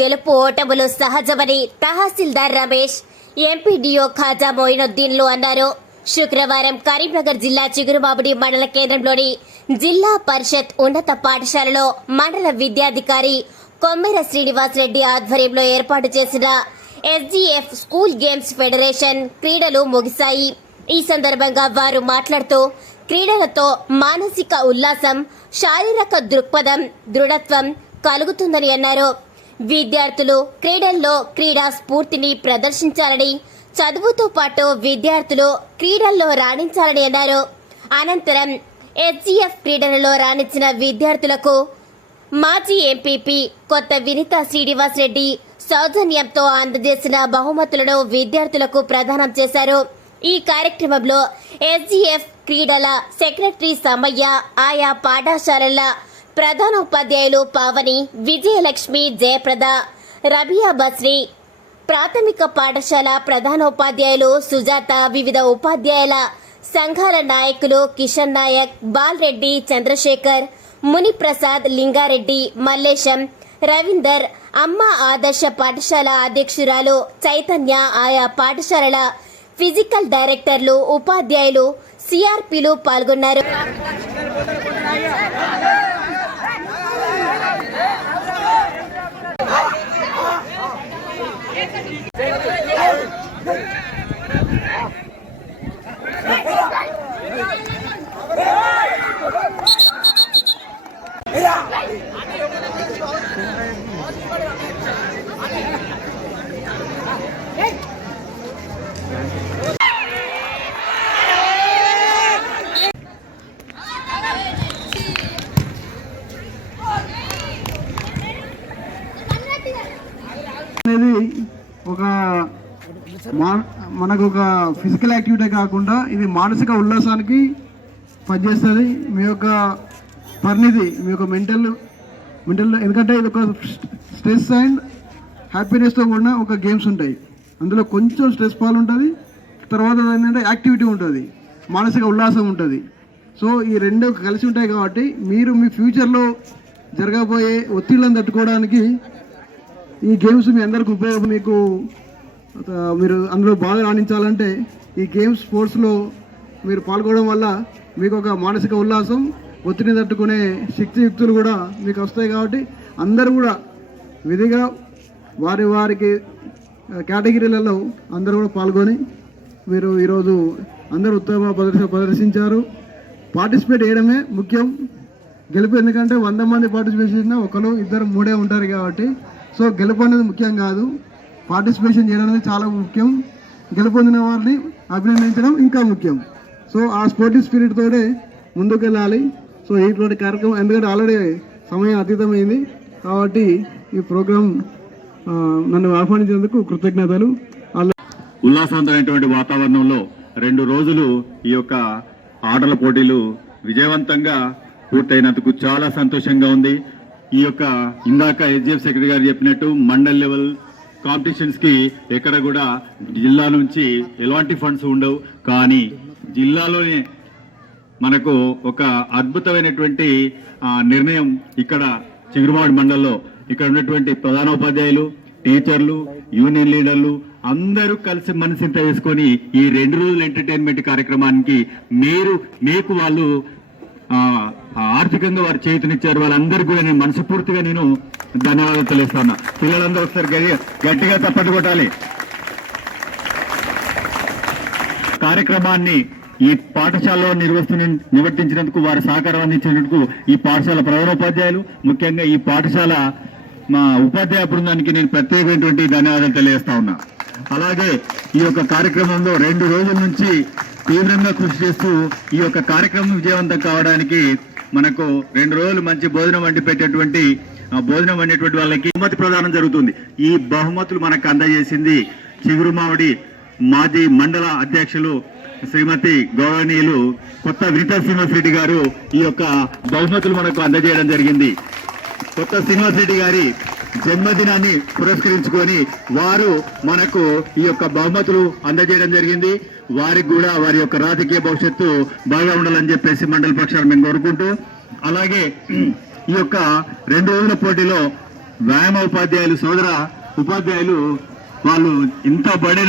గెలుపు ఓటములు సహజమని తహసీల్దార్ రమేష్ ఎంపీడీఓ ఖాజా మొయినుద్దీన్లు అన్నారు. శుక్రవారం కరీంనగర్ జిల్లా చిగురుమామిడి మండల కేంద్రంలోని జిల్లా పరిషత్ ఉన్నత పాఠశాలలో మండల విద్యాధికారి కొమ్మెర శ్రీనివాసరెడ్డి ఆధ్వర్యంలో ఏర్పాటు చేసిన ఎస్జీఎఫ్ స్కూల్ గేమ్స్ ఫెడరేషన్ క్రీడలు ముగిశాయి. ఈ సందర్భంగా వారు మాట్లాడుతూ క్రీడలతో మానసిక ఉల్లాసం శారీరక దృక్పథం దృఢత్వం కలుగుతుందని అన్నారు. విద్యార్థులు క్రీడల్లో క్రీడా స్ఫూర్తిని ప్రదర్శించాలని చదువుతో పాటు విద్యార్థులు క్రీడల్లో రాణించాలని అన్నారు. అనంతరం ఎస్జీఎఫ్ క్రీడలలో రాణించిన విద్యార్థులకు మాజీ ఎంపీపీ కొత్త వినిత శ్రీనివాస్ రెడ్డి సౌజన్యంతో అందజేసిన బహుమతులను విద్యార్థులకు ప్రదానం చేశారు. ఈ కార్యక్రమంలో ఎస్జీఎఫ్ క్రీడల సెక్రటరీ సమ్మయ్య ఆయా పాఠశాలల ప్రధానోపాధ్యాయులు పావని విజయలక్ష్మి జయప్రద రబియా బస్రీ ప్రాథమిక పాఠశాల ప్రధాన ఉపాధ్యాయులు సుజాత వివిధ ఉపాధ్యాయుల సంఘాల నాయకులు కిషన్ నాయక్ బాల్రెడ్డి చంద్రశేఖర్ మునిప్రసాద్ లింగారెడ్డి మల్లేశం రవీందర్ అమ్మ ఆదర్శ పాఠశాల అధ్యక్షురాలు చైతన్య ఆయా పాఠశాలల ఫిజికల్ డైరెక్టర్లు ఉపాధ్యాయులు సిఆర్పిలు పాల్గొన్నారు. అనేది ఒక మా- మనకు ఒక ఫిజికల్ యాక్టివిటీ కాకుండా ఇది మానసిక ఉల్లాసానికి పనిచేస్తుంది. మీ యొక్క పరిణితి మీ యొక్క మెంటల్ మెంటల్ ఎందుకంటే ఇది ఒక స్ట్రెస్ అండ్ హ్యాపీనెస్తో కూడిన ఒక గేమ్స్ ఉంటాయి. అందులో కొంచెం స్ట్రెస్ పాలు ఉంటుంది తర్వాత ఏంటంటే యాక్టివిటీ ఉంటుంది మానసిక ఉల్లాసం ఉంటుంది. సో ఈ రెండు కలిసి ఉంటాయి కాబట్టి మీరు మీ ఫ్యూచర్లో జరగబోయే ఒత్తిళ్ళని తట్టుకోవడానికి ఈ గేమ్స్ మీ అందరికి ఉపయోగం. మీకు మీరు అందులో బాగా రాణించాలంటే ఈ గేమ్స్ స్పోర్ట్స్లో మీరు పాల్గొనడం వల్ల మీకు ఒక మానసిక ఉల్లాసం ఒత్తిడిని తట్టుకునే శక్తియుక్తులు కూడా మీకు వస్తాయి కాబట్టి అందరూ కూడా విధిగా వారి వారికి కేటగిరీలలో అందరూ కూడా పాల్గొని మీరు ఈరోజు అందరూ ఉత్తమ ప్రదర్శన ప్రదర్శించారు. పార్టిసిపేట్ చేయడమే ముఖ్యం. గెలుపు ఎందుకంటే వంద మంది పార్టిసిపేట్ చేసినా ఒకరు ఇద్దరు మూడే ఉంటారు కాబట్టి. సో గెలుపు అనేది ముఖ్యం కాదు. పార్టిసిపేషన్ చేయడం అనేది చాలా ముఖ్యం. గెలుపొందిన వారిని అభినందించడం ఇంకా ముఖ్యం. సో ఆ స్పోర్టివ్ స్పిరిట్ తోటే ముందుకు వెళ్ళాలి సో ఇటువంటి కార్యక్రమం ఎందుకంటే ఆల్రెడీ సమయం అతీతమైంది కాబట్టి ఈ ప్రోగ్రాం నన్ను ఆహ్వానించినందుకు కృతజ్ఞతలు. ఉల్లాసవంతమైనటువంటి వాతావరణంలో రెండు రోజులు ఈ యొక్క ఆటల పోటీలు విజయవంతంగా పూర్తయినందుకు చాలా సంతోషంగా ఉంది. ఈ యొక్క ఇందాక హెచ్జిఎఫ్ సెక్రటరీ గారు చెప్పినట్టు మండల్ లెవెల్ కాంపిటీషన్స్కి ఎక్కడ కూడా జిల్లా నుంచి ఎలాంటి ఫండ్స్ ఉండవు. కానీ జిల్లాలోనే మనకు ఒక అద్భుతమైనటువంటి నిర్ణయం ఇక్కడ చిగురుమాడి మండలంలో. ఇక్కడ ఉన్నటువంటి ప్రధానోపాధ్యాయులు టీచర్లు యూనియన్ లీడర్లు అందరూ కలిసి మనసింత వేసుకొని ఈ రెండు రోజుల ఎంటర్టైన్మెంట్ కార్యక్రమానికి మీరు మీకు వాళ్ళు ఆర్థికంగా వారు చేతినిచ్చారు. వాళ్ళందరికీ కూడా నేను మనస్ఫూర్తిగా నేను ధన్యవాదాలు తెలుస్తున్నా పిల్లలందరూ ఒకసారి గట్టి- గట్టిగా తప్పట్టు కొట్టాలి. కార్యక్రమాన్ని ఈ పాఠశాలలో నిర్వహిస్తున్న నిర్వర్తించినందుకు వారి సహకారం అందించినందుకు ఈ పాఠశాల ప్రధానోపాధ్యాయులు ముఖ్యంగా ఈ పాఠశాల మా ఉపాధ్యాయ బృందానికి నేను ప్రత్యేకమైనటువంటి ధన్యవాదాలు తెలియజేస్తా ఉన్నా. అలాగే ఈ యొక్క కార్యక్రమంలో రెండు రోజుల నుంచి తీవ్రంగా కృషి చేస్తూ ఈ యొక్క కార్యక్రమం విజయవంతం కావడానికి మనకు రెండు రోజులు మంచి భోజనం వండి పెట్టేటువంటి భోజనం వండేటువంటి వాళ్ళకి బహుమతి ప్రదానం జరుగుతుంది. ఈ బహుమతులు మనకు అందజేసింది చిగురుమావిడి మాజీ మండల అధ్యక్షులు శ్రీమతి గౌరవనీయులు కొత్త వినిత శ్రీనివాస్ రెడ్డి గారు ఈ యొక్క బహుమతులు మనకు అందజేయడం జరిగింది. కొత్త శ్రీనివాస్ రెడ్డి గారి జన్మదినాన్ని పురస్కరించుకొని వారు మనకు ఈ యొక్క బహుమతులు అందజేయడం జరిగింది. వారికి కూడా వారి యొక్క రాజకీయ భవిష్యత్తు బాగా ఉండాలని చెప్పేసి మండలి పక్షాన్ని మేము కోరుకుంటూ అలాగే ఈ యొక్క రెండు రోజుల పోటీలో వ్యాయామ ఉపాధ్యాయులు సోదర ఉపాధ్యాయులు వాళ్ళు ఇంత బడి